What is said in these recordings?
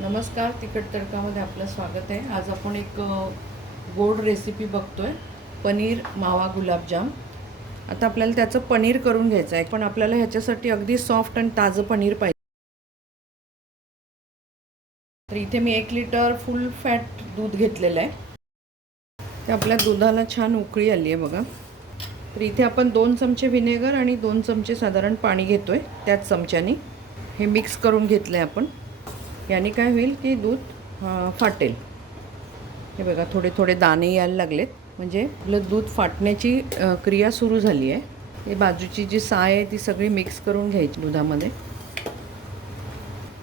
नमस्कार, तिखट तडकामध्ये आपलं स्वागत आहे. आज आपण एक गोड रेसिपी बघतोय, पनीर मावा गुलाबजाम. आता आपल्याला त्याचं पनीर करून घ्यायचं आहे, पण आपल्याला ह्याच्यासाठी अगदी सॉफ्ट आणि ताजं पनीर पाहिजे. तर इथे मी 1 लिटर फुल फॅट दूध घेतलेलं आहे. ते आपल्या दुधाला छान उकळी आली आहे बघा. तर इथे आपण 2 चमचे व्हिनेगर आणि 2 चमचे साधारण पाणी घेतोय त्याच चमच्यानी. हे मिक्स करून घेतलं आहे आपण. याने काय होईल की दूध फाटेल. हे बघा, थोडे थोडे दाणे यायला लागलेत, म्हणजे आपलं दूध फाटण्याची क्रिया सुरू झाली आहे. हे बाजूची जी साय आहे ती सगळी मिक्स करून घ्यायची दुधामध्ये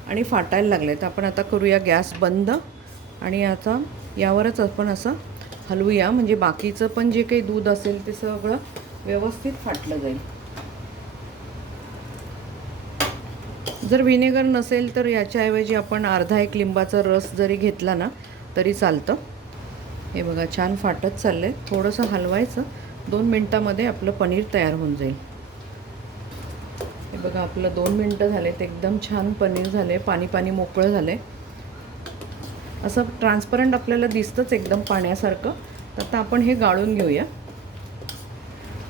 आणि फाटायला लागले. तर आपण आता करूया गॅस बंद आणि आता यावरच आपण असं हलवूया, म्हणजे बाकीचं पण जे काही दूध असेल ते सगळं व्यवस्थित फाटलं जाईल. जर व्हिनेगर नसेल तर याच्याऐवजी आपण अर्धा एक लिंबाचा रस जरी घेतला ना तरी चालतं. हे बघा, छान फाटत चाललं आहे. थोडंसं हलवायचं, 2 मिनटामध्ये आपलं पनीर तयार होऊन जाईल. हे बघा, आपलं 2 मिनटं झालेत, एकदम छान पनीर झाले, पाणी पाणी मोकळं झालं. असं ट्रान्सपरंट आपल्याला दिसतंच एकदम पाण्यासारखं. तर आता आपण हे गाळून घेऊया.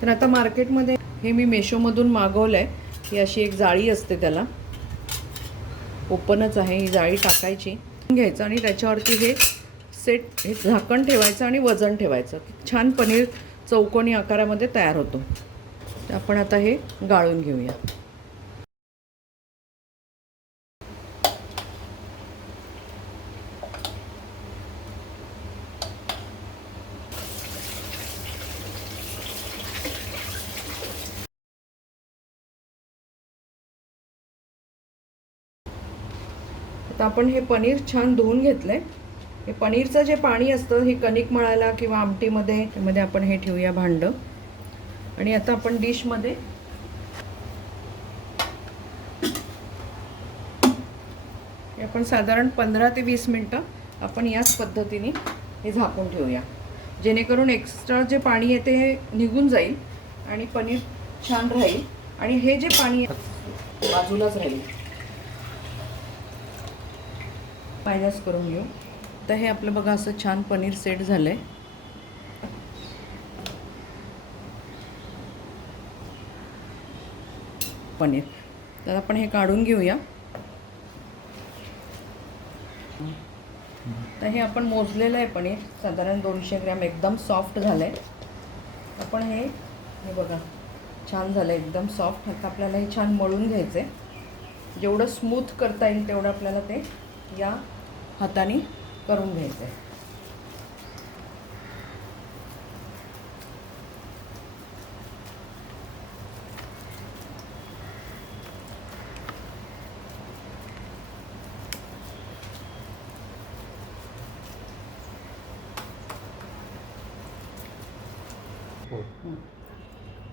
तर आता मार्केटमध्ये हे मी मेशोमधून मागवलं आहे. ही अशी एक जाळी असते, त्याला ओपनच आहे. ही जाळी टाकायची, घ्यायचं आणि त्याच्यावरती हे हे झाकण ठेवायचं आणि वजन ठेवायचं. छान पनीर चौकोनी आकारामध्ये तयार होतो. तर आपण आता हे गाळून घेऊया. आता आपण हे पनीर छान धुवून घेतलंय. हे पनीरचं जे पाणी असतं हे कणिक मळायला किंवा आमटीमध्ये त्यामध्ये आपण हे ठेवूया भांडं. आणि आता आपण डिशमध्ये आपण साधारण 15 ते 20 मिनटं आपण याच पद्धतीने हे झाकून ठेवूया, जेणेकरून एक्स्ट्रा जे पाणी आहे ते निघून जाईल आणि पनीर छान राहील. आणि हे जे पाणी बाजूलाच राहील. मायनस करून घेऊ. तर हे आपलं बघा, असं छान पनीर सेट झालं आहे. पनीर तर आपण हे काढून घेऊया. तर हे आपण मोजलेलं आहे पनीर, साधारण 200 ग्रॅम, एकदम सॉफ्ट झालं आहे. आपण हे बघा, छान झालं, एकदम सॉफ्ट. आता आपल्याला हे छान मळून घ्यायचं आहे. जेवढं स्मूथ करता येईल तेवढं आपल्याला ते या हाताने करून घ्यायचं आहे.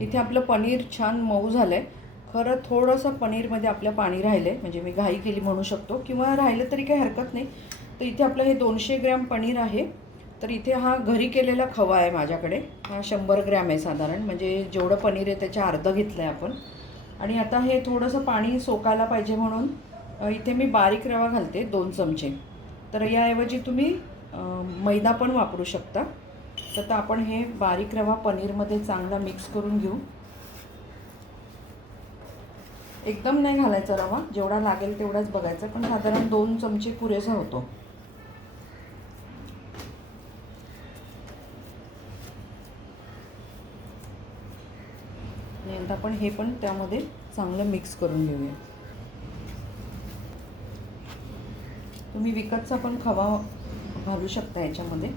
इथे आपलं पनीर छान मऊ झालं आहे. खरं थोडंसं पनीरमध्ये आपल्या पाणी राहिलं आहे, म्हणजे मी घाई केली म्हणू शकतो, किंवा राहिलं तरी काही हरकत नाही. तर इथे आपलं हे 200 ग्रॅम पनीर आहे. तर इथे हा घरी केलेला खवा आहे माझ्याकडे. हा 100 ग्रॅम आहे साधारण, म्हणजे जेवढं पनीर आहे त्याच्या अर्धं घेतलं आहे आपण. आणि आता हे थोडंसं पाणी सोकायला पाहिजे म्हणून इथे मी बारीक रवा घालते 2 चमचे. तर याऐवजी तुम्ही मैदा पण वापरू शकता. तर आता आपण हे बारीक रवा पनीरमध्ये चांगला मिक्स करून घेऊ. एकदम नाही घालायचा रवा, जेवढा लागेल तेवढाच बघायचा, पण साधारण 2 चमचे पुरेसा होतो. आणि आपण हे पण त्यामध्ये चांगलं मिक्स करून घेऊया. तुम्ही विकतचा पण खवा घालू शकता याच्यामध्ये.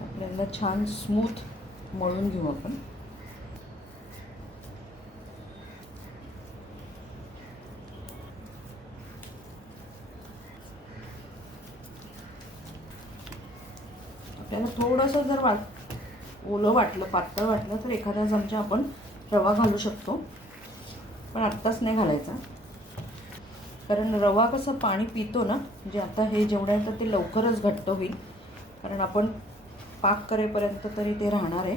आपल्याला छान स्मूथ मळून घेऊ आपण. आपल्याला थोडंसं जर ओलं वाटलं, पातळ वाटलं, तर एखादा चमचा आपण रवा घालू शकतो, पण आत्ताच नाही घालायचा. कारण रवा कसं पाणी पितो ना, म्हणजे आता हे जेवढं आहे तर ते लवकरच घट्ट होईल, कारण आपण पाक करेपर्यंत तरी ते राहणार आहे.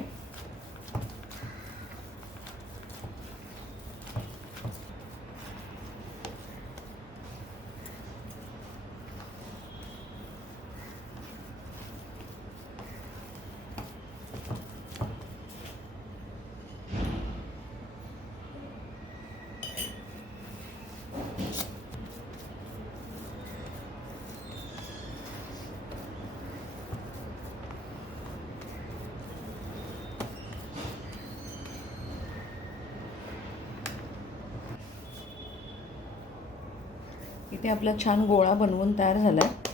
इथे आपला छान गोळा बनवून तयार झाला आहे.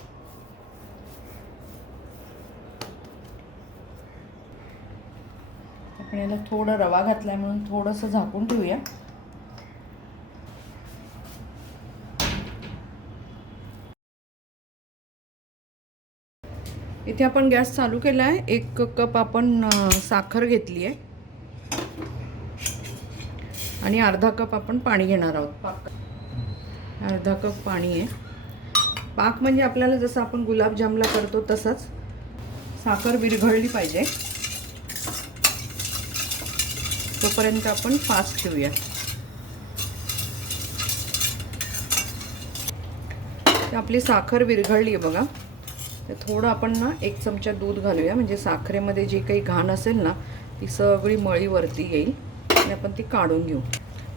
आपण याला थोडा रवा घातलाय म्हणून थोडंसं झाकून ठेवूया. इथे आपण गॅस चालू केला आहे. 1 कप आपण साखर घेतली आहे आणि अर्धा कप आपण पाणी घेणार आहोत. अर्धा कप पाणी आहे. पाक म्हणजे आपल्याला जसं आपण गुलाबजामला करतो तसंच. साखर विरघळली पाहिजे तोपर्यंत आपण फास्ट ठेवूया. आपली साखर विरघळली आहे बघा. तर थोडं आपण ना 1 चमचा दूध घालूया, म्हणजे साखरेमध्ये जी काही घाण असेल ना ती सगळी मळी वरती येईल आणि आपण ती काढून घेऊ.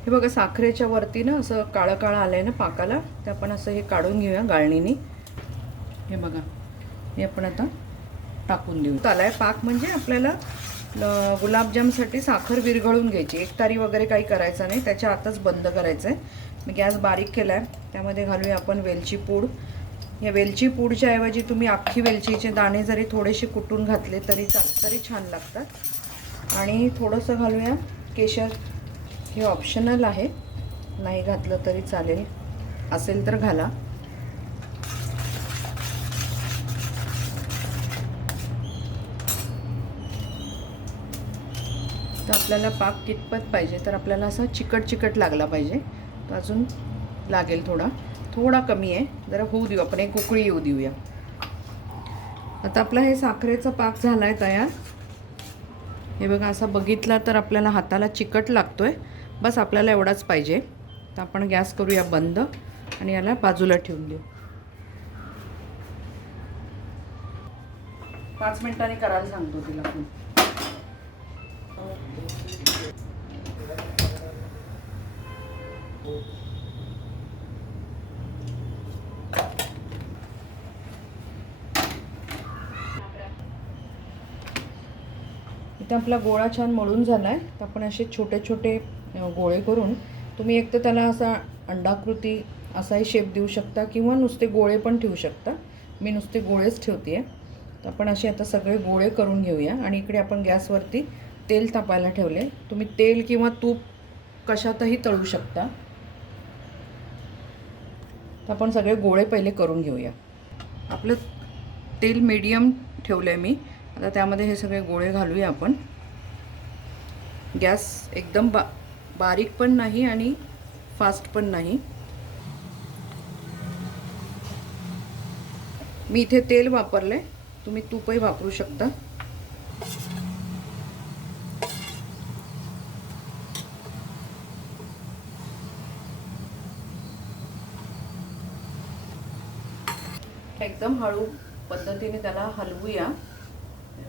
हे बघा साखरेच्या वरती ना असं काळं काळं आलं आहे ना पाकाला, तर आपण असं हे काढून घेऊया गाळणीने. हे बघा हे आपण आता टाकून देऊ. आला आहे पाक म्हणजे आपल्याला गुलाबजामसाठी साखर विरघळून घ्यायची. एकतारी वगैरे काही करायचं नाही, त्याच्या आतच बंद करायचं आहे. मी गॅस बारीक केला आहे. त्यामध्ये घालूया आपण वेलची पूड. या वेलची पूडच्या ऐवजी तुम्ही अख्खी वेलचीचे दाणे जरी थोडेसे कुटून घातले तरी छान लागतात. आणि थोडंसं घालूया केशर. हे ऑप्शनल आहे, नाही घातलं तरी चालेल, असेल तर घाला. तर आपल्याला पाक कितपत पाहिजे, तर आपल्याला असं चिकट लागला पाहिजे. तर अजून लागेल थोडा कमी आहे, जरा होऊ देऊ आपण, एक उकळी येऊ देऊया. आता आपला हे साखरेचा पाक झाला आहे तयार. हे बघा असं बघितला तर आपल्याला हाताला चिकट लागतोय, बस आपल्याला एवढाच पाहिजे. तर आपण गॅस करूया बंद आणि याला बाजूला ठेवून देऊ. 5 मिनिटांनी करायला सांगतो तिला पण. इथे आपला गोळा छान मळून झाला आहे. तर आपण असे छोटे छोटे गोळे करून, तुम्ही एक तर त्याला असा अंडाकृती असाही शेप देऊ शकता किंवा नुसते गोळे पण ठेवू शकता. मी नुसते गोळेच ठेवते आहे. तर आपण असे आता सगळे गोळे करून घेऊया. आणि इकडे आपण गॅसवरती तेल तापायला ठेवले. तुम्ही तेल किंवा तूप कशातही तळू शकता. तर आपण सगळे गोळे पहिले करून घेऊया. आपलं तेल मीडियम ठेवलं आहे मी. आता त्यामध्ये हे सगळे गोळे घालूया आपण. गॅस एकदम बारीक पण नाही आणि फास्ट पण नाही. मी इथे तेल वापरले, तुम्ही तूपही वापरू शकता. एकदम हळू पद्धतीने त्याला हलवूया,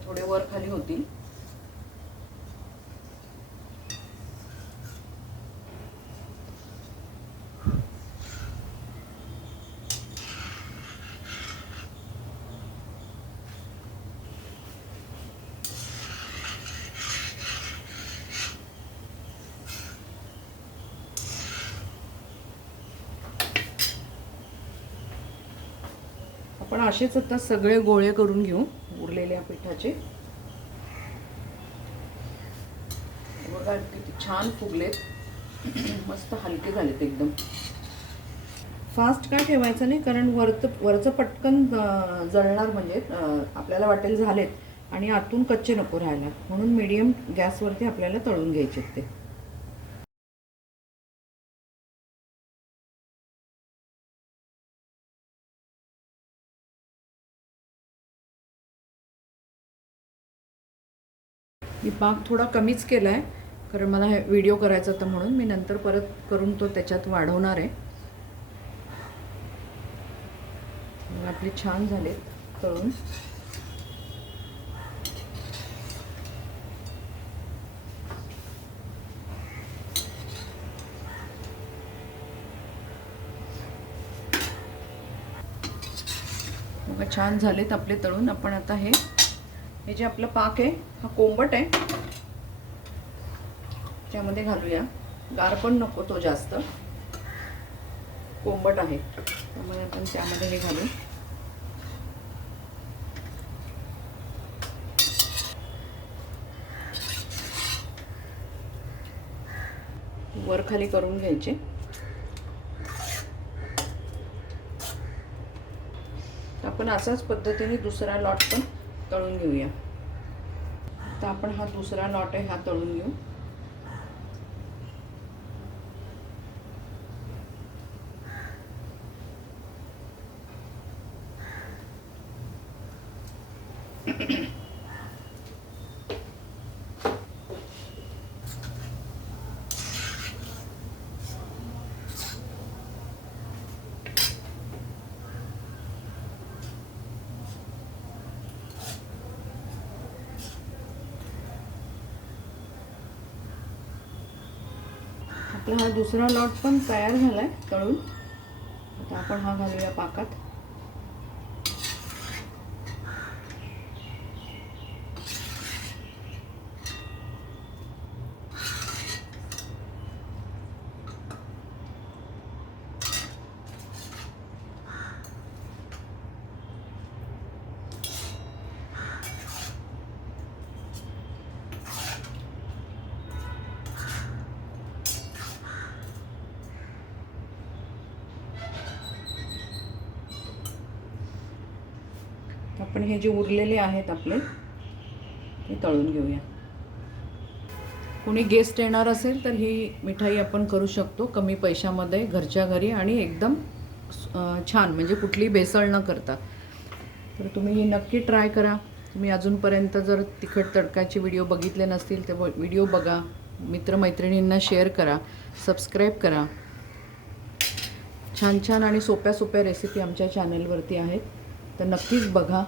थोडे वर खाली होतील. आपण असेच आता सगळे गोळे करून घेऊ उरलेल्या पिठाचे. बघा किती छान फुगलेत, मस्त हलके झालेत एकदम. फास्ट काय ठेवायचं नाही, कारण वरचं पटकन जळणार, म्हणजे आपल्याला वाटेल झालेत आणि आतून कच्चे नको राहायला, म्हणून मीडियम गॅसवरती आपल्याला तळून घ्यायचे ते. मी पाक थोडा कमीच केला आहे, कारण मला हे व्हिडिओ करायचा होता म्हणून. मी नंतर परत करून तो त्याच्यात वाढवणार आहे. आपले छान झाले तळून. बघा छान झालेत आपले तळून. आपण आता हे जे आपलं पाक आहे, हा कोंबट आहे, त्यामध्ये घालूया. गार पण नको तो जास्त, कोंबट आहे. त्यामुळे आपण त्यामध्ये हे घालू. वर खाली करून घ्यायचे. आपण अशाच पद्धतीने दुसरा लॉट पण तळून घेऊया. आता आपण हा दुसरा लॉट आहे हा तळून घेऊ. आपला हा दुसरा लॉट पण तयार झालाय तळून. आता आपण हा घालूया पाकात. आपण हे जे उरलेले आहेत आपले ते तळून घेऊया. कोणी गेस्ट येणार असेल तर ही मिठाई आपण करू शकतो कमी पैशामध्ये घरच्या घरी आणि एकदम छान, म्हणजे कुठली भेसळ न करता. तर तुम्ही ही नक्की ट्राय करा. तुम्ही अजूनपर्यंत जर तिखट तडकाचे व्हिडिओ बघितले नसतील तर व्हिडिओ बघा, मित्रमैत्रिणींना शेअर करा, सबस्क्राईब करा. छान छान आणि सोप्या सोप्या रेसिपी आमच्या चॅनलवरती आहेत, तर नक्कीच बघा.